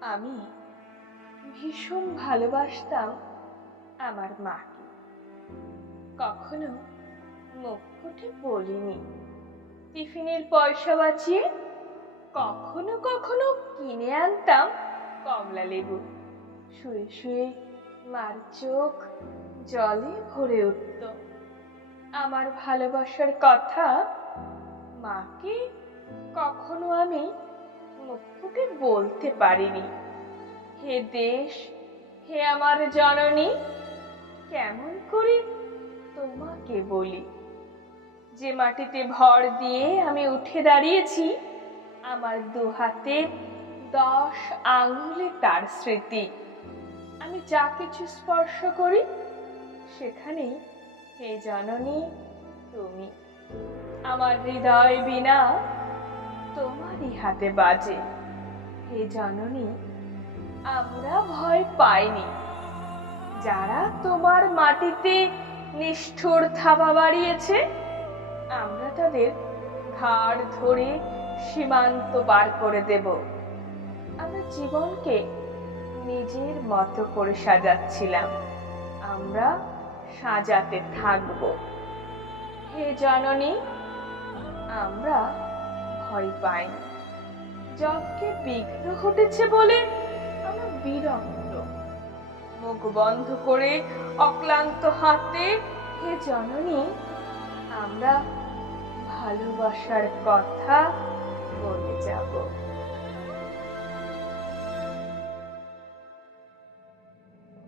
আমি ভীষণ ভালোবাসতাম আমার মাকে। কখনো মুখ ফুটে বলিনি। টিফিনের পয়সা বাঁচিয়ে কখনো কখনো কিনে আনতাম কমলা লেবু। শুয়ে শুয়ে মার চোখ জলে ভরে উঠত। আমার ভালোবাসার কথা মাকে কখনো আমি মুখ ফুটে বলতে পারিনি। হে দেশ, হে আমার জননী, কেমন করে তোমাকে বলি? যে মাটিতে ভর দিয়ে আমি উঠে দাঁড়িয়েছি, আমার দু হাতে 10 আঙুলে তার স্মৃতি। আমি যা কিছু স্পর্শ করি সেখানেই হে জননী তুমি। আমার হৃদয় বিনা তোমারই হাতে বাজে। হে জননী, আমরা ভয় পাইনি। যারা তোমার মাটিতে নিষ্ঠুর থাবা বাড়িয়েছে, আমরা তাদের ঘাড় ধরে সীমান্ত পার করে দেব। আমরা জীবনকে নিজের মতো করে সাজাচ্ছিলাম, আমরা সাজাতে থাকব। হে জননী, আমরা ভয় পাইনি। যজ্ঞে বিঘ্ন ঘটেছে বলে আমরা বিরক্ত। মুখ বন্ধ করে অক্লান্ত হাতে হে জননী, আমরা ভালোবাসার কথা বলে যাব।